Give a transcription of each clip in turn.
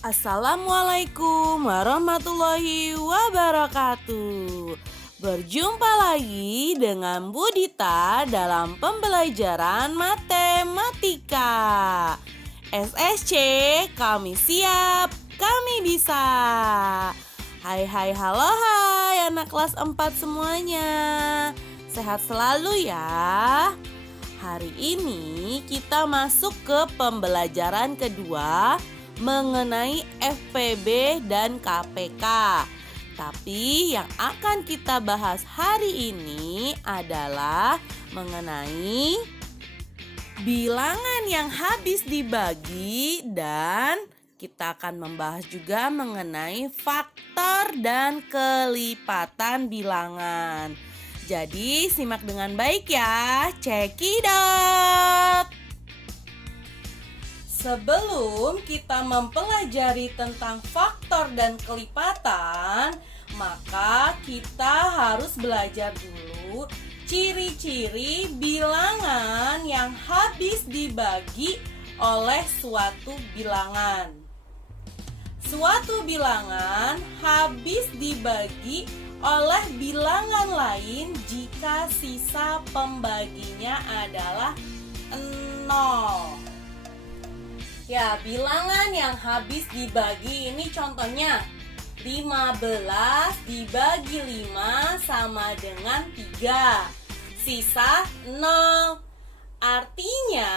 Assalamualaikum warahmatullahi wabarakatuh. Berjumpa lagi dengan Bu Dita dalam pembelajaran matematika. SSC, kami siap, kami bisa. Hai halo hai anak kelas 4 semuanya. Sehat selalu ya. Hari ini kita masuk ke pembelajaran kedua mengenai FPB dan KPK. Tapi yang akan kita bahas hari ini adalah mengenai bilangan yang habis dibagi, dan kita akan membahas juga mengenai faktor dan kelipatan bilangan. Jadi simak dengan baik ya. Check it out. Sebelum kita mempelajari tentang faktor dan kelipatan, maka kita harus belajar dulu ciri-ciri bilangan yang habis dibagi oleh suatu bilangan. Suatu bilangan habis dibagi oleh bilangan lain jika sisa pembaginya adalah 0. Ya, bilangan yang habis dibagi ini contohnya 15 dibagi 5 sama dengan 3. Sisa 0. Artinya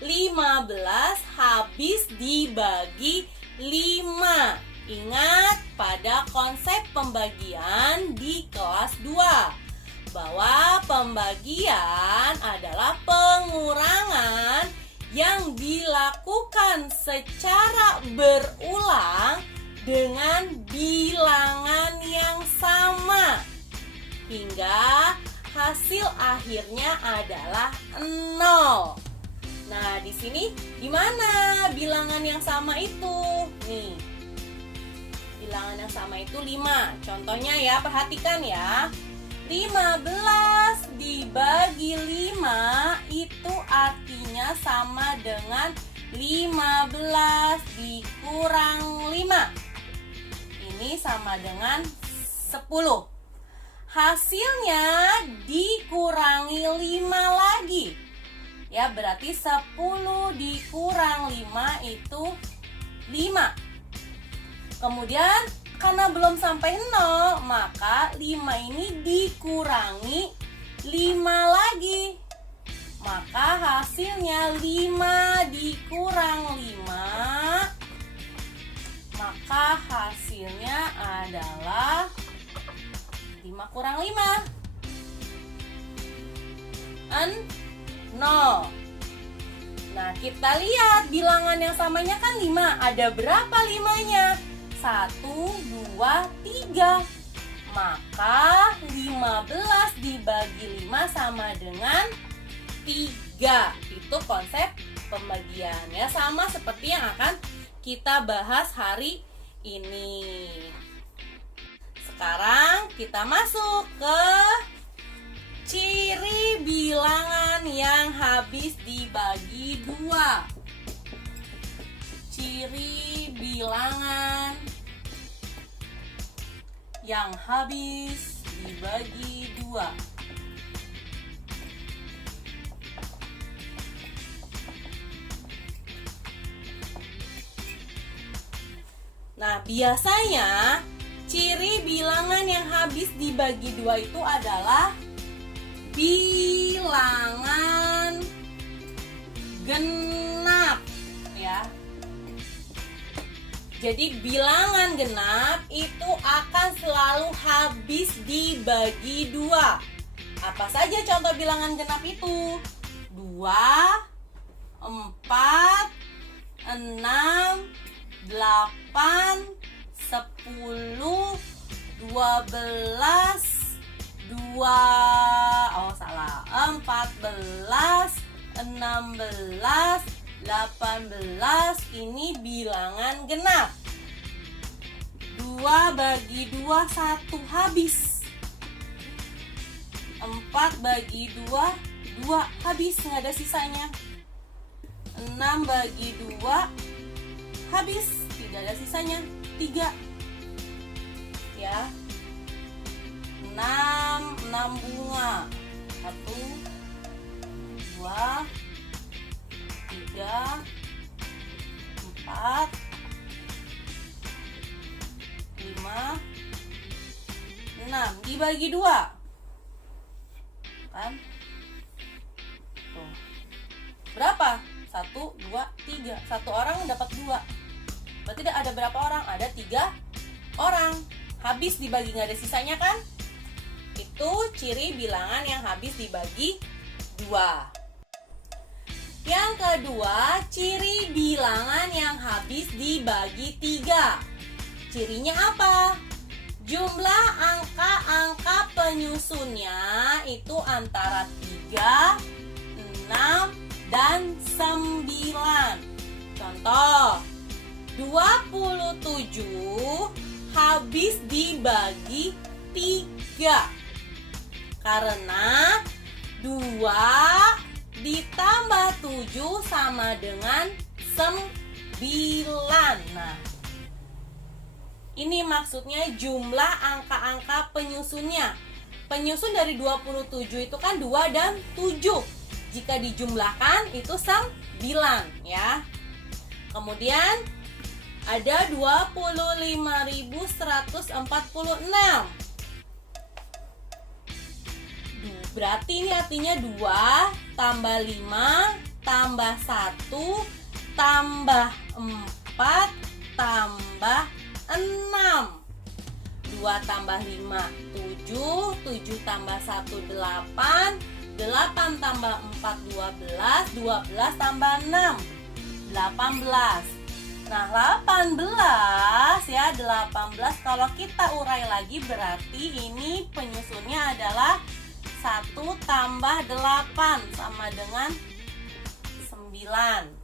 15 habis dibagi 5. Ingat pada konsep pembagian di kelas 2 bahwa pembagian adalah pengurangan yang dilakukan secara berulang dengan bilangan yang sama hingga hasil akhirnya adalah 0. Nah, di sini gimana bilangan yang sama itu? Nih. Bilangan yang sama itu 5. Contohnya ya, perhatikan ya. 15 dibagi 5 itu artinya sama dengan 15 dikurang 5. Ini sama dengan 10. Hasilnya dikurangi 5 lagi. Ya, berarti 10 dikurang 5 itu 5. Kemudian karena belum sampai 0, maka 5 ini dikurangi 5 lagi. Maka hasilnya 5 dikurang 5. Maka hasilnya adalah 5 kurang 5. 0. Nah, kita lihat bilangan yang samanya kan 5. Ada berapa 5-nya? 1, 2, 3. Maka 15 dibagi 5 sama dengan 3. Itu konsep pembagian ya, sama seperti yang akan kita bahas hari ini. Sekarang kita masuk ke ciri bilangan yang habis dibagi 2. Ciri bilangan yang habis dibagi 2. Nah, biasanya ciri bilangan yang habis dibagi 2 itu adalah bilangan genap ya. Jadi bilangan genap itu akan selalu habis dibagi 2. Apa saja contoh bilangan genap itu? 2, 4, 6, 8, 10, 12, 14, 16, 18. Ini bilangan genap. 2 bagi 2, 1 habis. 4 bagi 2, 2 habis, nggak ada sisanya. 6 bagi 2 habis, tidak ada sisanya, 3 ya. 6 bunga. 1 2 3 4 5 6 dibagi 2 kan? Tuh. Berapa? 1 2 3. Satu orang dapat 2. Berarti ada berapa orang? Ada 3 orang. Habis dibagi, nggak ada sisanya kan? Itu ciri bilangan yang habis dibagi 2. Yang kedua, ciri bilangan yang habis dibagi 3. Cirinya apa? Jumlah angka-angka penyusunnya itu antara 3, 6, dan 9. Contoh, 27 habis dibagi 3. Karena 2 ditambah 7 sama dengan 9. Nah, ini maksudnya jumlah angka-angka penyusunnya. Penyusun dari 27 itu kan 2 dan 7. Jika dijumlahkan itu 9 ya. Kemudian ada 25.146. Berarti ini artinya 2 tambah 5 tambah 1 tambah 4 tambah 6. 2 tambah 5 7, 7 tambah 1 8, 8 tambah 4 12, 12 tambah 6 18. Nah, 18 ya, 18 kalau kita urai lagi berarti ini penyusunnya adalah 1 tambah 8 sama dengan 9.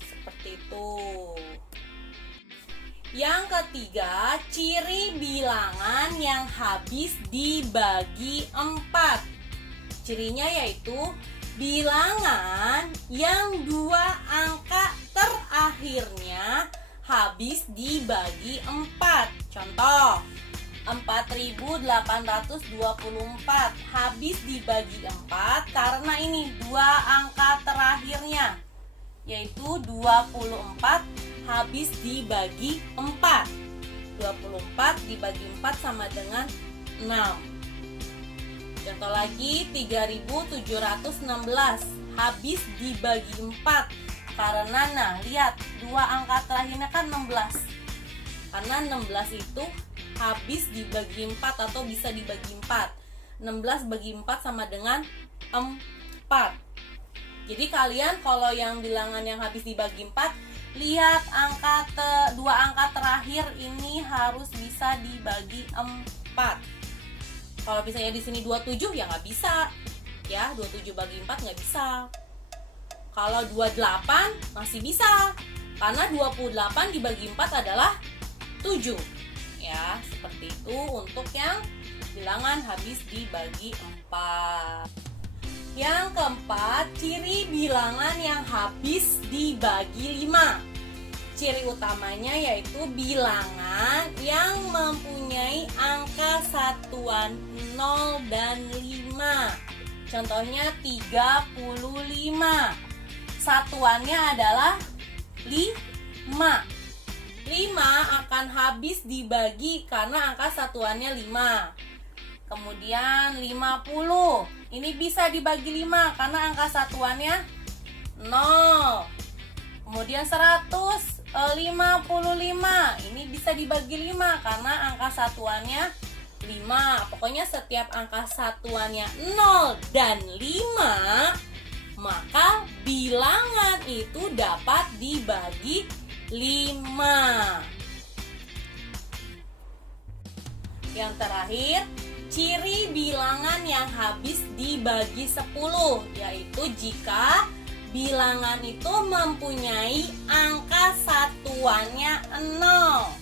Seperti itu. Yang ketiga, ciri bilangan yang habis dibagi 4. Cirinya yaitu bilangan yang 2 angka terakhirnya habis dibagi 4. Contoh, 4.824 habis dibagi 4 karena ini 2 angka terakhirnya, yaitu 24 habis dibagi 4. 24 dibagi 4 sama dengan 6. Contoh lagi, 3.716 habis dibagi 4 karena, nah lihat, 2 angka terakhirnya kan 16. Karena 16 itu habis dibagi 4 atau bisa dibagi 4. 16 bagi 4 sama dengan 4. Jadi kalian kalau yang bilangan yang habis dibagi 4, lihat angka 2 angka terakhir ini harus bisa dibagi 4. Kalau misalnya di sini 27 ya nggak bisa. Ya, 27 bagi 4 nggak bisa. Kalau 28 masih bisa. Karena 28 dibagi 4 adalah 7. Ya, seperti itu untuk yang bilangan habis dibagi 4. Yang keempat, ciri bilangan yang habis dibagi 5. Ciri utamanya yaitu bilangan yang mempunyai angka satuan 0 dan 5. Contohnya 35. Satuannya adalah 5. 5 akan habis dibagi karena angka satuannya 5. Kemudian 50. Ini bisa dibagi 5 karena angka satuannya 0. Kemudian 155. Ini bisa dibagi 5 karena angka satuannya 5. Pokoknya setiap angka satuannya 0 dan 5, maka bilangan itu dapat dibagi 5. Yang terakhir, ciri bilangan yang habis dibagi 10, yaitu jika bilangan itu mempunyai angka satuannya 0.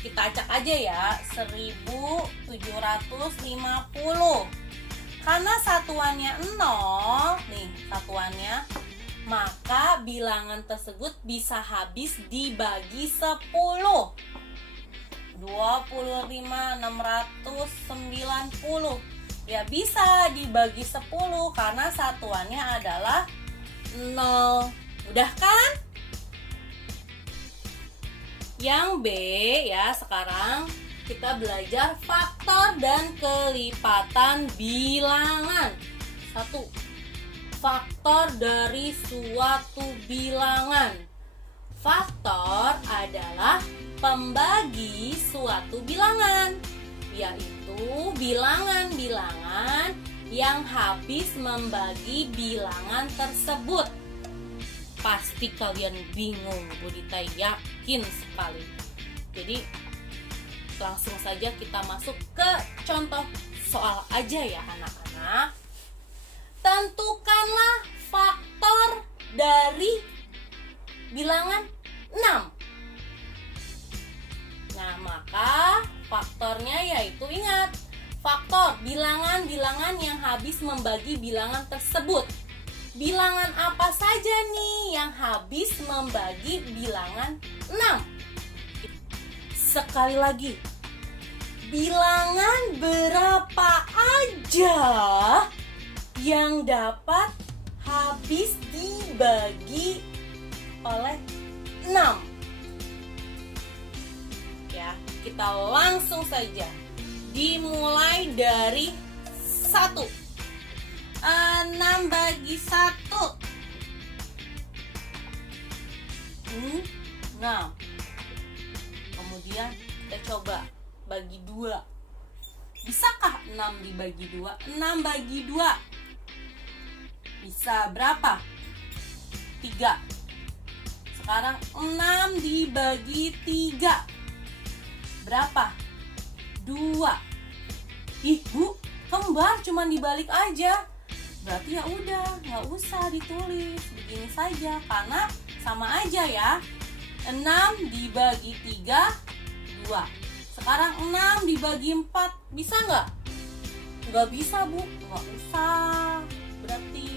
Kita acak aja ya, 1750. Karena satuannya 0, nih satuannya, maka bilangan tersebut bisa habis dibagi 10. 25, 690. Ya bisa dibagi 10 karena satuannya adalah 0. Udah kan? Yang B ya, sekarang kita belajar faktor dan kelipatan bilangan. 1. Faktor dari suatu bilangan. Faktor adalah pembagi suatu bilangan, yaitu bilangan-bilangan yang habis membagi bilangan tersebut. Pasti kalian bingung, Budita yakin sekali. Jadi langsung saja kita masuk ke contoh soal aja ya anak-anak. Tentukanlah faktor dari bilangan 6. Nah, maka faktornya yaitu, ingat, faktor bilangan-bilangan yang habis membagi bilangan tersebut. Bilangan apa saja nih yang habis membagi bilangan 6? Sekali lagi, bilangan berapa aja yang dapat habis dibagi oleh 6? Ya, kita langsung saja dimulai dari 1. 6 bagi 1 6. Kemudian kita coba bagi 2. Bisakah 6 dibagi 2? 6 bagi 2 bisa berapa? 3. Sekarang 6 dibagi 3 berapa? 2. Ih Bu, kembar cuma dibalik aja. Berarti ya udah, nggak usah ditulis, begini saja karena sama aja ya. 6 dibagi 3 2. Sekarang 6 dibagi 4 bisa nggak? Nggak bisa Bu, nggak usah. Berarti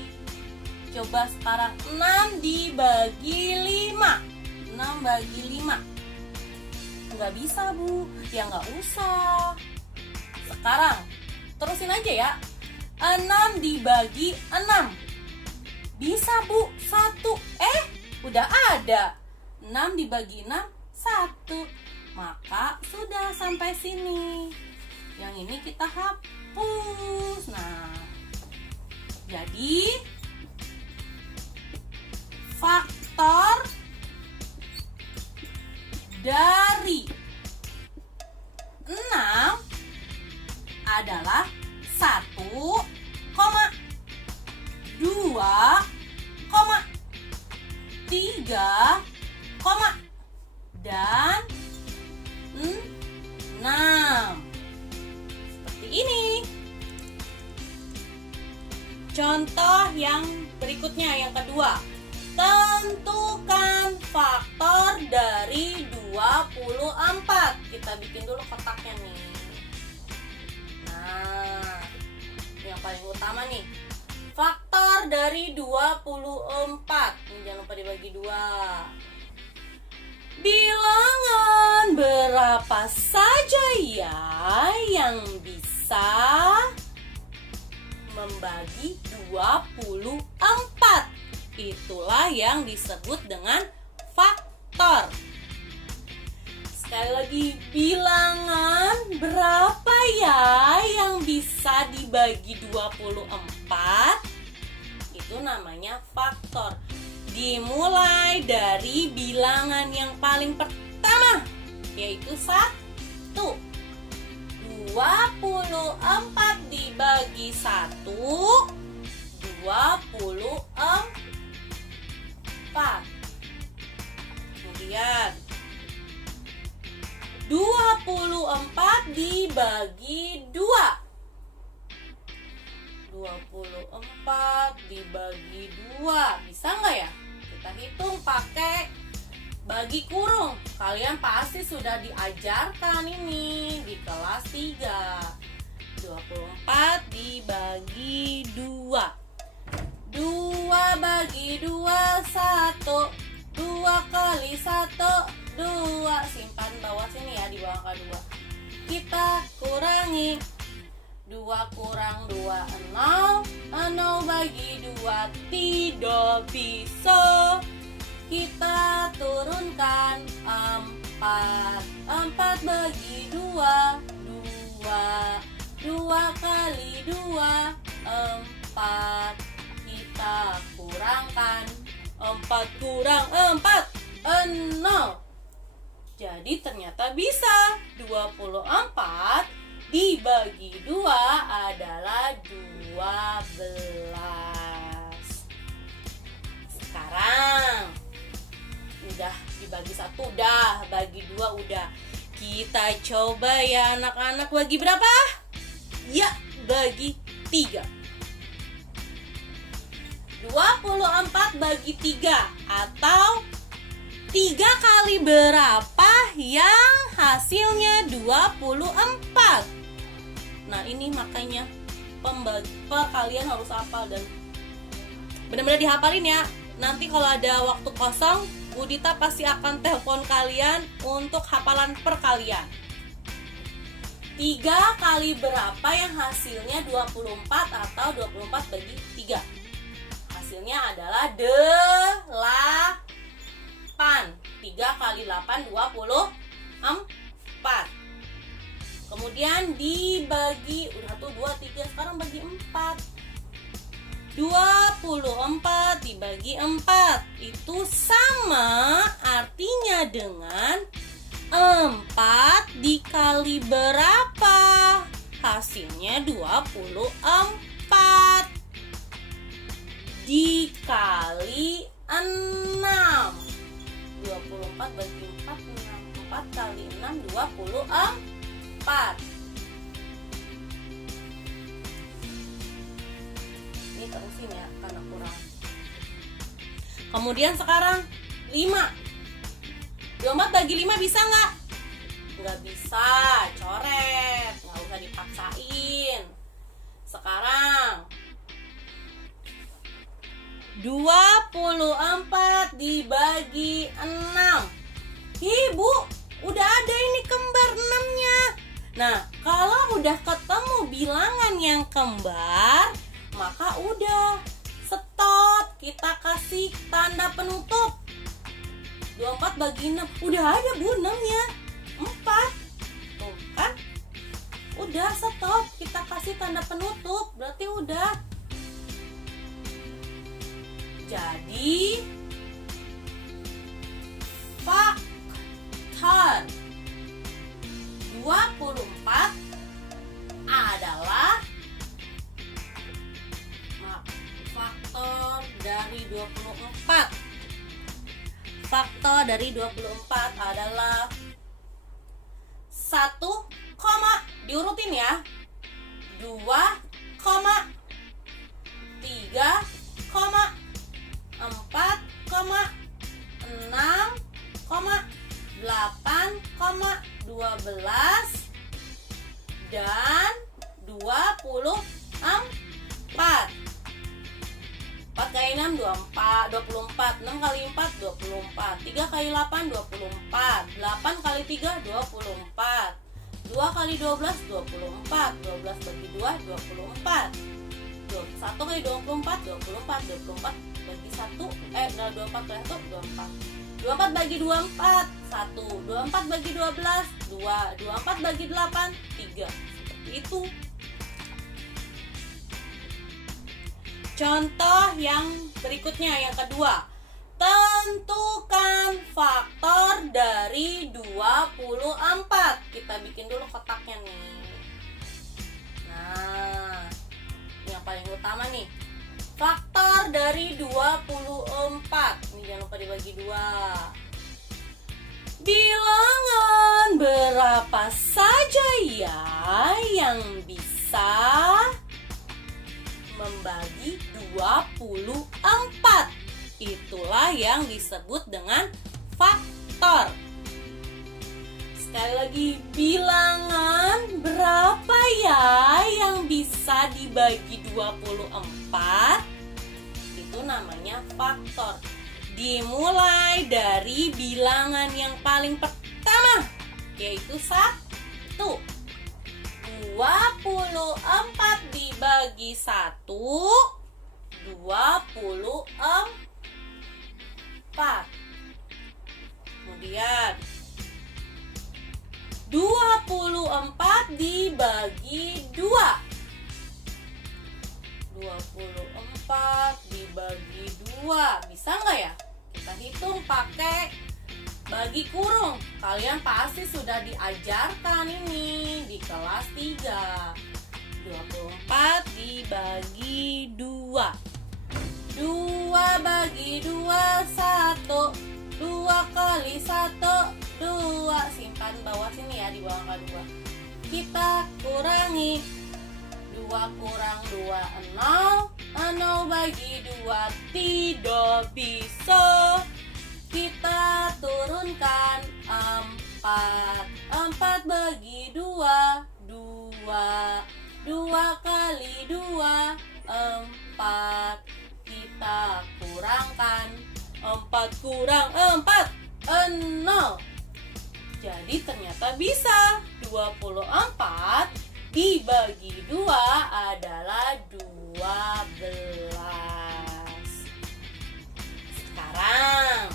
coba sekarang 6 dibagi 5. 6 bagi 5 nggak bisa Bu, ya nggak usah. Sekarang terusin aja ya. 6 dibagi 6 bisa Bu, 1. Udah ada. 6 dibagi 6 1. Maka sudah sampai sini. Yang ini kita hapus. Nah, jadi faktor dari 6 adalah 1, 2, 3, dan 6. Seperti ini. Contoh yang berikutnya, yang kedua. Tentukan faktor dari 24. Kita bikin dulu kotaknya nih. Nah, yang paling utama nih, faktor dari 24. Ini jangan lupa dibagi 2. Bilangan berapa saja ya yang bisa membagi 24? Itulah yang disebut dengan faktor. Sekali lagi, bilangan berapa ya yang bisa dibagi 24? Itu namanya faktor. Dimulai dari bilangan yang paling pertama, yaitu 1. 24 dibagi 1, 24. Kemudian 24 dibagi 2. 24 dibagi 2. Bisa nggak ya? Kita hitung pakai bagi kurung. Kalian pasti sudah diajarkan ini di kelas 3. 24 dibagi 2. 2 bagi 2, 1. 2 kali 1, 2. Simpan bawah sini ya, di bawah angka 2. Kita kurangi. 2 kurang 2, 0. 0 bagi 2 tidak bisa. Kita turunkan 4. 4 bagi 2, 2. 2 kali 2, 4. Kita kurangkan 4 kurang 4, 0. Jadi ternyata bisa. 24 dibagi 2 adalah 12. Sekarang udah dibagi 1 udah, bagi 2 udah. Kita coba ya anak-anak, bagi berapa? Ya, bagi 3. 24 bagi 3 atau 3 kali berapa yang hasilnya 24. Nah ini makanya kalian harus hafal dan benar-benar dihafalin ya. Nanti kalau ada waktu kosong, Bu Dita pasti akan telepon kalian untuk hafalan perkalian. 3 kali berapa yang hasilnya 24 atau 24 bagi 3? Hasilnya adalah 8. 3 kali 8, 24. Kemudian dibagi, udah tuh 2, 3, sekarang bagi 4. 24 dibagi 4 itu sama artinya dengan 4 dikali berapa? Hasilnya 24 dikali 6. 24 bagi 4, 6. 4 kali 6, 24. Ini terusin ya, karena kurang. Kemudian sekarang 5. 24 bagi 5 bisa nggak? Nggak bisa, coret, nggak usah dipaksain. Sekarang 24 dibagi 6. Ibu, udah ada ini kembar 6-nya. Nah, kalau udah ketemu bilangan yang kembar, maka udah stop, kita kasih tanda penutup. 24 bagi 6, udah ada Bu 6-nya, 4. Tuh kan, udah stop, kita kasih tanda penutup, berarti udah. Jadi faktor 24 adalah faktor dari 24. Faktor dari 24 adalah 1, diurutin ya. 2, 3, 4, 6, 8, 12 dan 24. 4 kali 6, 24. 6 kali 4, 24. 3 kali 8, 24. 8 kali 3, 24. 2 kali 12, 24. 12 bagi 2, 24. 1 kali 24, 24. 24 bagi 1, 24 kali 1, 24. 24 bagi 24, 1. 24 bagi 12, 2. 24 bagi 8, 3. Seperti itu. Contoh yang berikutnya, yang kedua. Tentukan faktor dari 24. Kita bikin dulu kotaknya nih. Nah, ini yang paling utama nih. Faktor dari 24. Ini jangan lupa dibagi 2. Bilangan berapa saja ya yang bisa membagi 24? Itulah yang disebut dengan faktor. Sekali lagi, bilangan berapa ya yang bisa dibagi 24? itu namanya faktor. Dimulai dari bilangan yang paling pertama, yaitu 1. 24 dibagi 1, 24. Kemudian 24 dibagi 2, 24 dibagi 2. Bisa nggak ya? Kita hitung pakai bagi kurung. Kalian pasti sudah diajarkan ini di kelas 3. 24 dibagi 2, 2 bagi 2, 1. 2 kali 1, 2. Simpan bawah sini ya, di bawah angka 2. Kita kurangi. 2 kurang 2, 0. 0 bagi 2 tidak bisa. Kita turunkan 4. 4 bagi 2, 2. 2 kali 2, 4. Kita kurangkan. 4 kurang 4, 0. Jadi ternyata bisa. 24 dibagi 2 adalah 12. Sekarang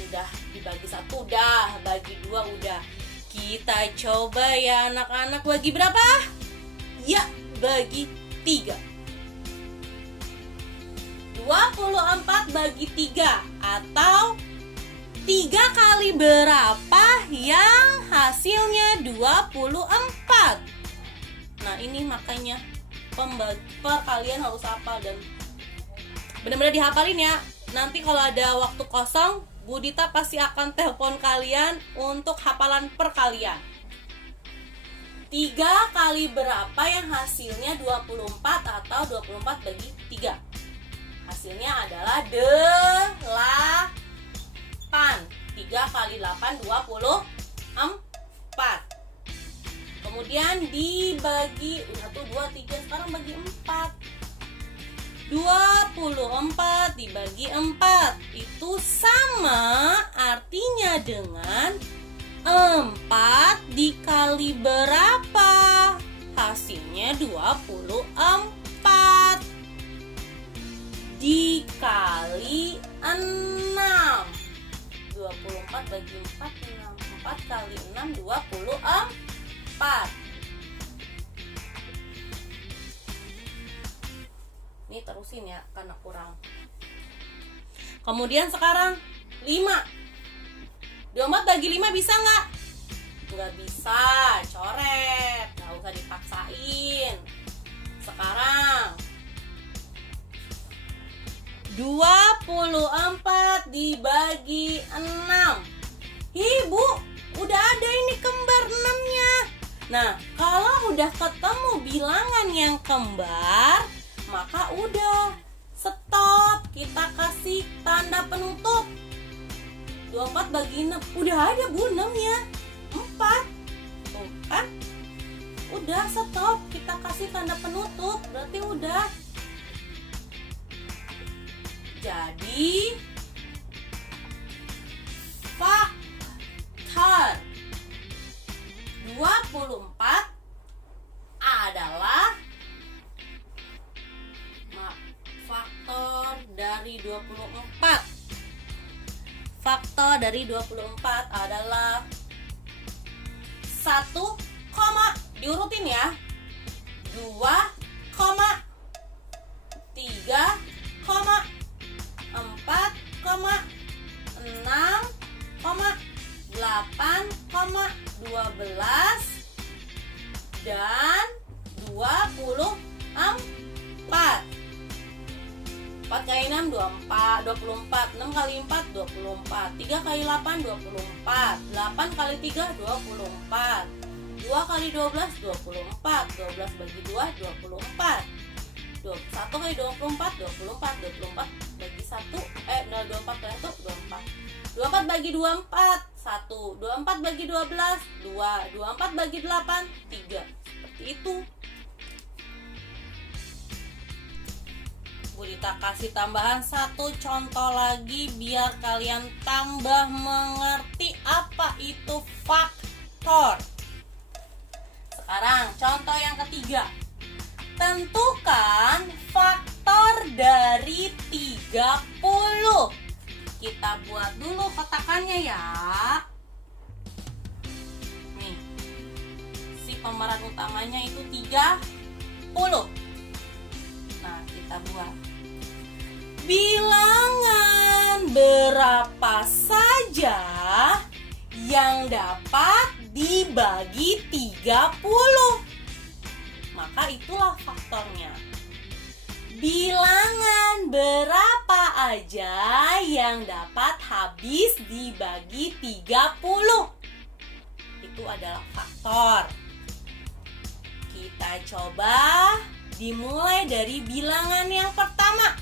udah dibagi 1 udah, bagi 2 udah. Kita coba ya anak-anak, bagi berapa? Ya, bagi 3. 24 bagi 3 atau 3 kali berapa yang hasilnya 24. Nah ini makanya kalian harus hafal dan benar-benar dihafalin ya. Nanti kalau ada waktu kosong, Bu Dita pasti akan telepon kalian untuk hafalan perkalian. 3 kali berapa yang hasilnya 24 atau 24 bagi 3? Hasilnya adalah 8. 3 kali 8, 24. Kemudian dibagi 1, 2, 3, sekarang bagi 4. 24 dibagi 4 itu sama artinya dengan 4 dikali berapa? Hasilnya 24 dikali 6. 24 bagi 4, 6. 4 kali 6, 24. Ini terusin ya, karena kurang. Kemudian sekarang 5. 24 bagi 5 bisa nggak? Nggak bisa, coret. Nggak usah dipaksain. Sekarang 24 dibagi 6. Ibu, udah ada ini kembar 6-nya. Nah, kalau udah ketemu bilangan yang kembar, maka udah stop. Kita kasih tanda penutup. 24 bagi 6. Udah ada Bu 6-nya. 4. Tuh kan? Udah stop. Kita kasih tanda penutup. Berarti udah. Jadi faktor 24 adalah faktor dari 24. Faktor dari 24 adalah 1, diurutin ya. 2, 3, 4, 6, 8, 12 dan 24. 4 kali 6, 24. 6 kali 4, 24. 3 kali 8, 24. 8 kali 3, 24. 2 kali 12, 24. 12 bagi 2, 24. 1 kali 24, 24. 24 bagi 1, 24 kali 1, 24. 24 bagi 24, 1. 24 bagi 12, 2. 24 bagi 8, 3. Seperti itu. Bu Dita kita kasih tambahan satu contoh lagi biar kalian tambah mengerti apa itu faktor. Sekarang contoh yang ketiga. Tentukan faktor dari 30. Kita buat dulu kotakannya ya. Nih, si pemeran utamanya itu 30. Nah, kita buat. Bilangan berapa saja yang dapat dibagi 30? Maka itulah faktornya. Bilangan berapa aja yang dapat habis dibagi 30? Itu adalah faktor. Kita coba dimulai dari bilangan yang pertama.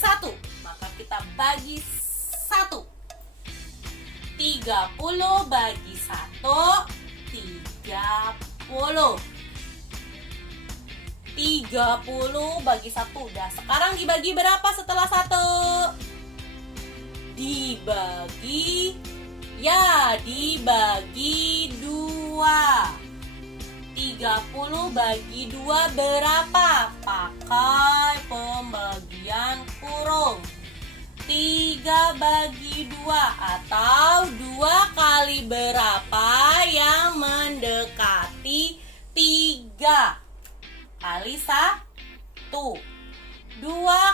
1. Maka kita bagi 1. 30 bagi 1, 30. 30 bagi 1. Udah, sekarang dibagi berapa setelah 1? Dibagi 2. 30 bagi 2 berapa? Pakai pembagian kurung. 3 bagi 2 atau 2 kali berapa yang mendekati 3 kali 1. 2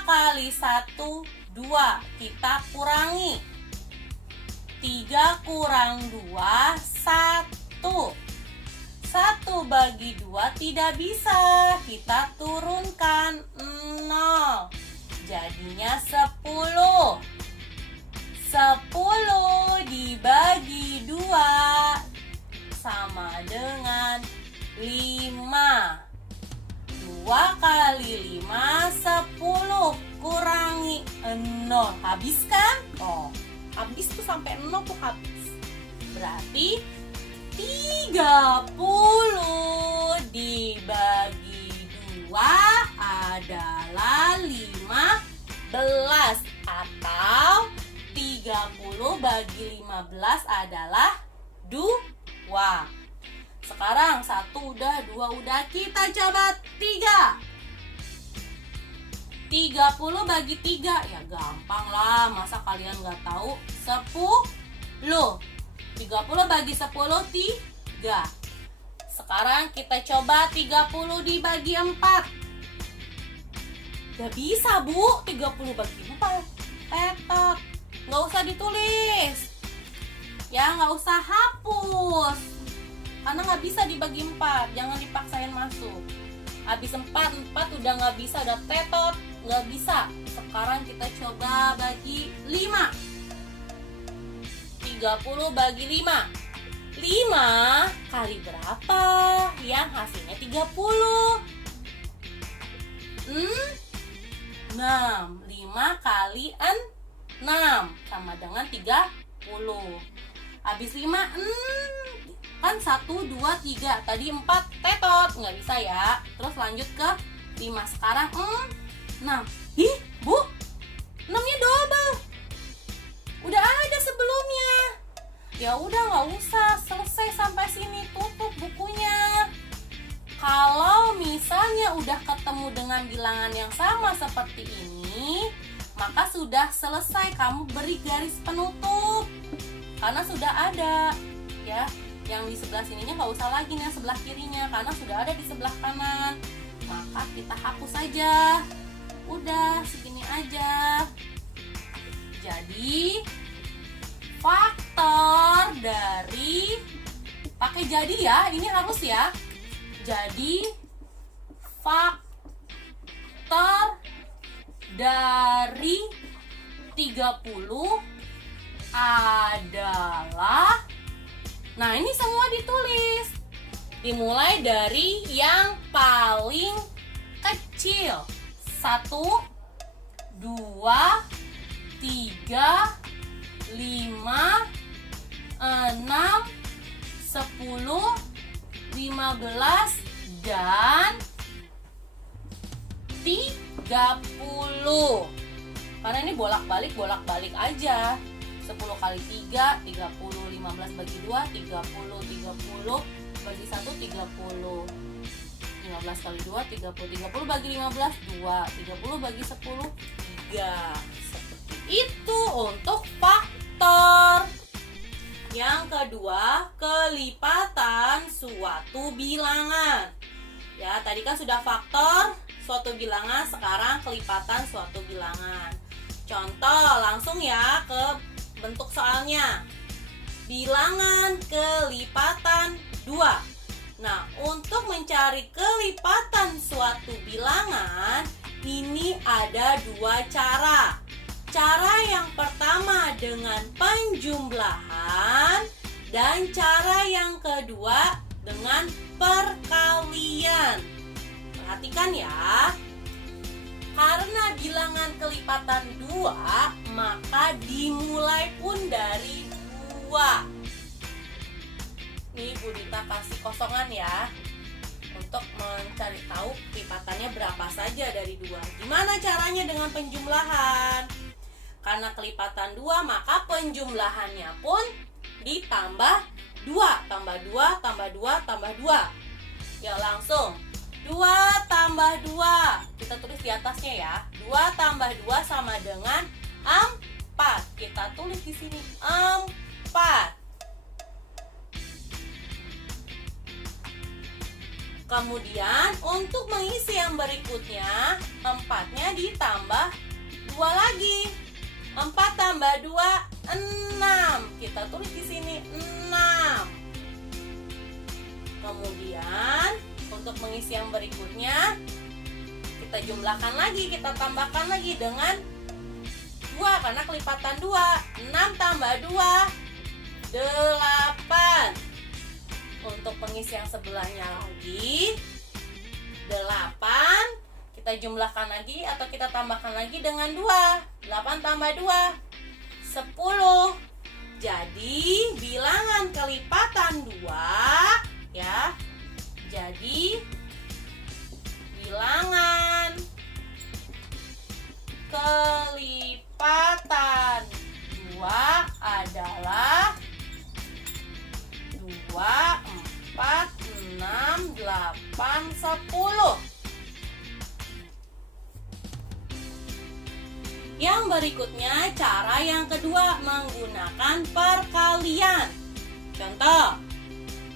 kali 1, 2. Kita kurangi. 3 kurang 2, 1. 1 bagi 2 tidak bisa. Kita turunkan 0. Jadinya 10. 10 dibagi 2 sama dengan 5. 2 kali 5, 10. Kurangi 0. Habis kan? Oh, habis tuh sampai 0 tuh habis. Berarti 30 dibagi 2 adalah 15. Atau 30 bagi 15 adalah 2. Sekarang 1 udah, 2 udah. Kita coba 3. 30 bagi 3. Ya gampang lah, masa kalian gak tahu? 10. 30 bagi 10, 3. Sekarang kita coba 30 dibagi 4. Gak bisa, Bu. 30 bagi 4. Petot. Gak usah ditulis. Ya, gak usah hapus. Karena gak bisa dibagi 4. Jangan dipaksain masuk. Habis 4 udah gak bisa, udah tetot. Gak bisa. Sekarang kita coba bagi 5. 30 bagi 5. 5 kali berapa? Yang hasilnya 30. 6. 5 kali 6 sama dengan 30. Habis 5, kan 1, 2, 3. Tadi 4 tetot, nggak bisa ya. Terus lanjut ke 5. Sekarang 6. Ih, Bu, 6-nya double. Udah ada sebelumnya. Ya udah, nggak usah, selesai sampai sini, tutup bukunya. Kalau misalnya udah ketemu dengan bilangan yang sama seperti ini, maka sudah selesai, kamu beri garis penutup. Karena sudah ada, ya. Yang di sebelah sininya nggak usah lagi nih, sebelah kirinya, karena sudah ada di sebelah kanan. Maka kita hapus saja. Udah, segini aja. Jadi faktor dari, pakai jadi ya, ini harus ya. Jadi faktor dari 30 adalah, nah ini semua ditulis. Dimulai dari yang paling kecil. 1, 2, 3, 5, 6, 10, 15, dan 30. Karena ini bolak-balik aja. 10 kali 3, 30. 15 bagi 2, 30. 30 bagi 1, 30. 15 kali 2, 30. 30 bagi 15, 2. 30 bagi 10, 3. Seperti itu untuk faktor. Yang kedua, kelipatan suatu bilangan. Ya, tadi kan sudah faktor suatu bilangan, sekarang kelipatan suatu bilangan. Contoh langsung ya ke bentuk soalnya. Bilangan kelipatan 2. Nah, untuk mencari kelipatan suatu bilangan, ini ada dua cara. Cara yang pertama dengan penjumlahan dan cara yang kedua dengan perkalian. Perhatikan ya. Karena bilangan kelipatan 2, maka dimulai pun dari 2. Nih Bu Dita kasih kosongan ya, untuk mencari tahu kelipatannya berapa saja dari 2. Gimana caranya dengan penjumlahan? Karena kelipatan 2, maka penjumlahannya pun ditambah 2. Tambah 2, tambah 2, tambah 2. Ya langsung. 2 tambah 2. Kita tulis di atasnya ya. 2 tambah 2 sama dengan 4. Kita tulis di sini 4. Kemudian untuk mengisi yang berikutnya, 4-nya ditambah 2 lagi. 4 tambah 2, 6. Kita tulis di sini 6. Kemudian untuk mengisi yang berikutnya, kita jumlahkan lagi, kita tambahkan lagi dengan 2 karena kelipatan 2. 6 tambah 2, 8. Untuk pengisi yang sebelahnya lagi 8, kita jumlahkan lagi atau kita tambahkan lagi dengan 2. 8 tambah 2, 10. Jadi bilangan kelipatan 2 ya. Jadi bilangan kelipatan 2 adalah 2, 4, 6, 8, 10. Yang berikutnya cara yang kedua menggunakan perkalian. Contoh,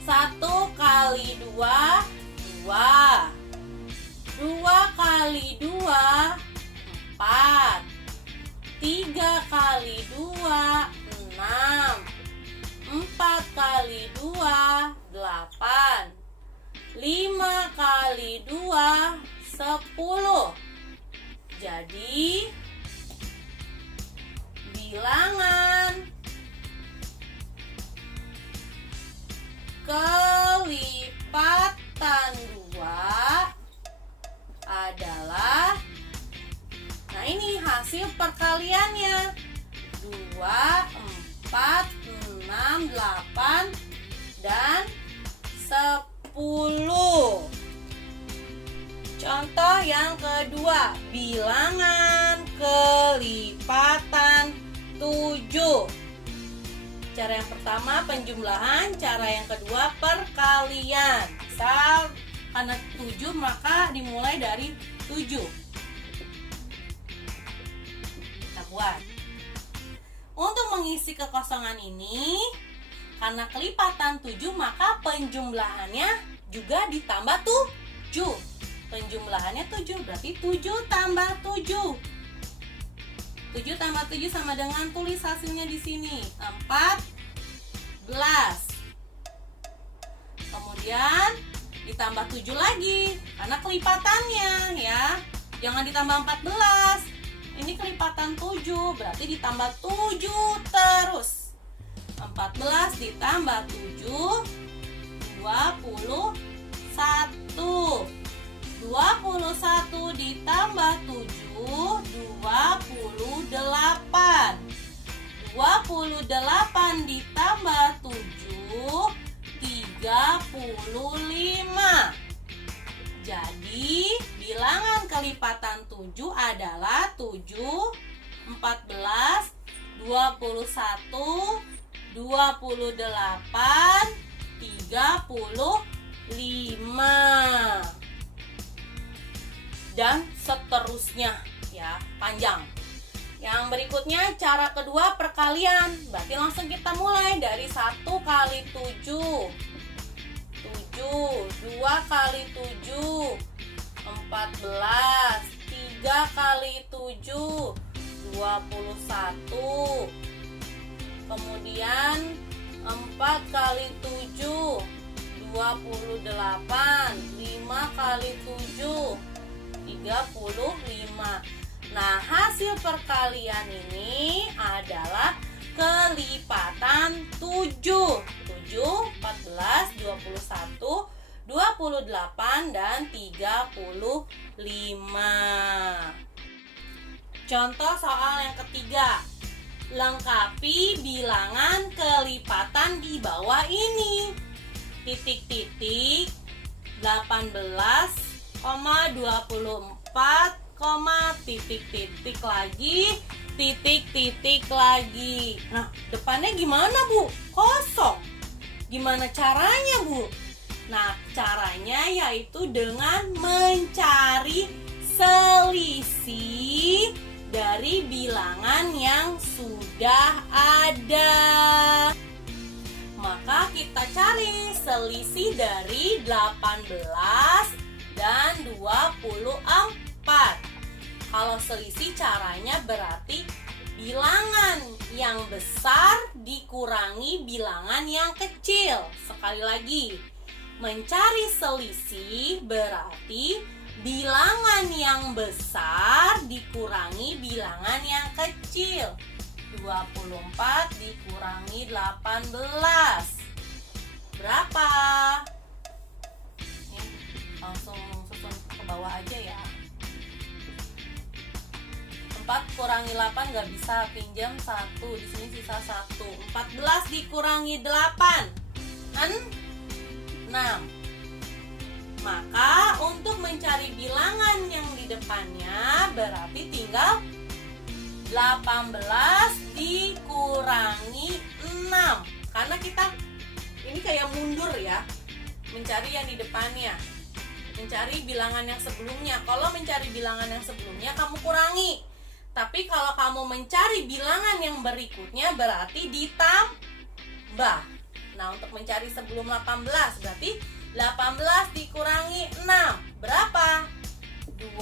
1 kali 2, 2. 2 kali 2, 4. 3 kali 2, 6. 4 kali 2, 8. 5 kali 2, 10. Jadi bilangan kelipatan 2 adalah, nah ini hasil perkaliannya, 2, 4, 6, 8, dan 10. Contoh yang kedua, bilangan kelipatan 7. Cara yang pertama penjumlahan, cara yang kedua perkalian. Misal karena 7 maka dimulai dari 7. Kita buat. Untuk mengisi kekosongan ini, karena kelipatan 7 maka penjumlahannya juga ditambah 7. Penjumlahannya 7, berarti 7 tambah 7. 7 tambah 7 sama dengan, tulis hasilnya di sini, 14. Kemudian ditambah 7 lagi karena kelipatannya ya. Jangan ditambah 14. Ini kelipatan 7, berarti ditambah 7 terus. 14 ditambah 7, 21. 21 ditambah 7, 28. 28 ditambah 7, 35. Jadi bilangan kelipatan 7 adalah 7, 14, 21, 28, 35. Dan seterusnya ya, panjang. Yang berikutnya cara kedua perkalian. Berarti langsung kita mulai dari 1 kali 7, 2 kali 7, 14, 3 kali 7, 21. Kemudian 4 kali 7, 28, 5 kali 7, 35. Nah, hasil perkalian ini adalah kelipatan 7. 7, 14, 21, 28, dan 35. Contoh soal yang ketiga. Lengkapi bilangan kelipatan di bawah ini. Titik-titik 18, 24, titik-titik lagi, titik-titik lagi. Nah, depannya gimana, Bu? Kosong. Gimana caranya, Bu? Nah, caranya yaitu dengan mencari selisih dari bilangan yang sudah ada. Maka kita cari selisih dari 18 dan 24. Kalau selisih caranya berarti bilangan yang besar dikurangi bilangan yang kecil. Sekali lagi, mencari selisih berarti bilangan yang besar dikurangi bilangan yang kecil. 24 dikurangi 18. Berapa? Ini langsung susun ke bawah aja ya. 4 kurangi 8 nggak bisa, pinjam 1, di sini sisa 1. 14 dikurangi 8, 6. Maka untuk mencari bilangan yang di depannya berarti tinggal 18 dikurangi 6. Karena kita ini kayak mundur ya, mencari yang di depannya, mencari bilangan yang sebelumnya. Kalau mencari bilangan yang sebelumnya kamu kurangi. Tapi kalau kamu mencari bilangan yang berikutnya berarti ditambah. Nah, untuk mencari sebelum 18 berarti 18 dikurangi 6. Berapa? 12.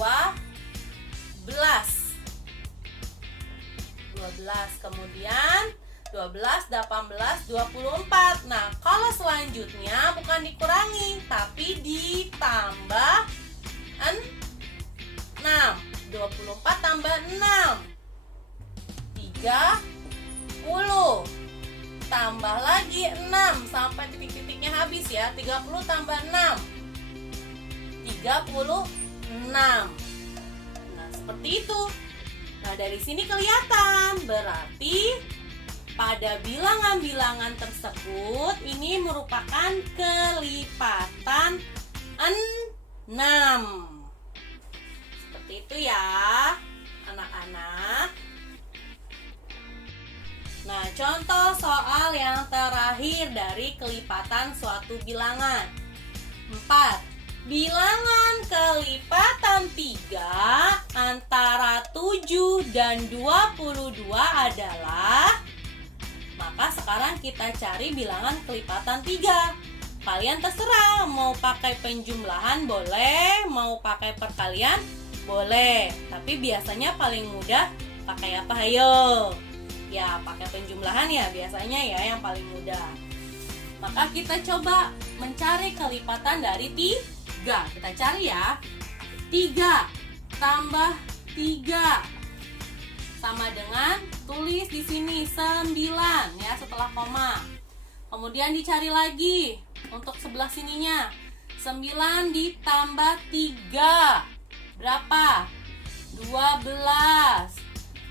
Kemudian 12, 18, 24. Nah, kalau selanjutnya bukan dikurangi tapi ditambah 6. 24 tambah 6, 30. Tambah lagi 6 sampai titik-titiknya habis ya. 30 tambah 6, 36. Nah, seperti itu. Nah, dari sini kelihatan berarti pada bilangan-bilangan tersebut ini merupakan kelipatan 6. Seperti itu ya, anak-anak. Nah, contoh soal yang terakhir dari kelipatan suatu bilangan. 4. Bilangan kelipatan 3 antara 7 dan 22 adalah. Maka sekarang kita cari bilangan kelipatan 3. Kalian terserah, mau pakai penjumlahan boleh, mau pakai perkalian boleh. Tapi biasanya paling mudah pakai apa? Ayo. Ya, pakai penjumlahan ya biasanya ya yang paling mudah. Maka kita coba mencari kelipatan dari 3. Kita cari ya. 3 tambah 3 sama dengan, tulis di sini 9 ya setelah koma. Kemudian dicari lagi untuk sebelah sininya. 9 ditambah 3 berapa? 12.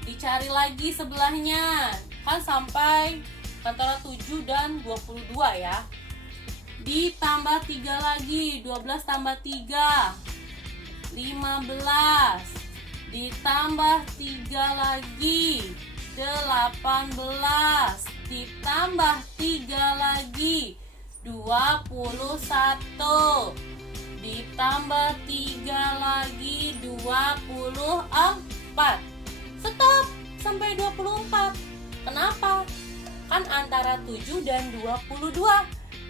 Dicari lagi sebelahnya. Kan sampai antara 7 dan 22 ya. Ditambah 3 lagi, 12 tambah 3, 15. ditambah 3 lagi 18, ditambah 3 lagi 21, ditambah 3 lagi 24. Stop sampai 24. Kenapa? Kan antara 7 dan 22.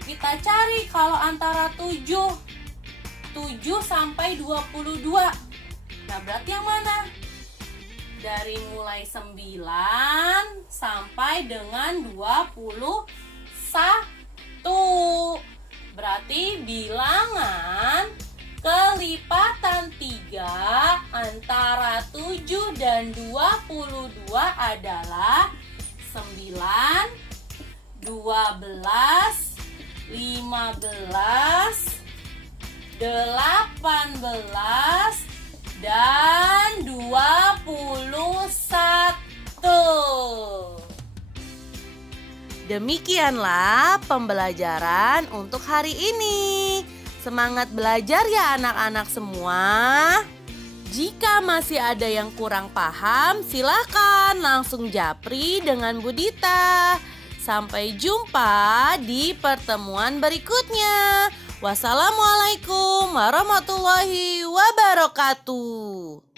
Kita cari kalau antara 7 sampai 22. Nah, berarti yang mana? Dari mulai 9 sampai dengan 21. Berarti bilangan kelipatan 3 antara 7 dan 22 adalah 9, 12, 15, 18, dan 21. Demikianlah pembelajaran untuk hari ini. Semangat belajar ya anak-anak semua. Jika masih ada yang kurang paham, silakan langsung japri dengan Bu Dita. Sampai jumpa di pertemuan berikutnya. Wassalamualaikum warahmatullahi wabarakatuh.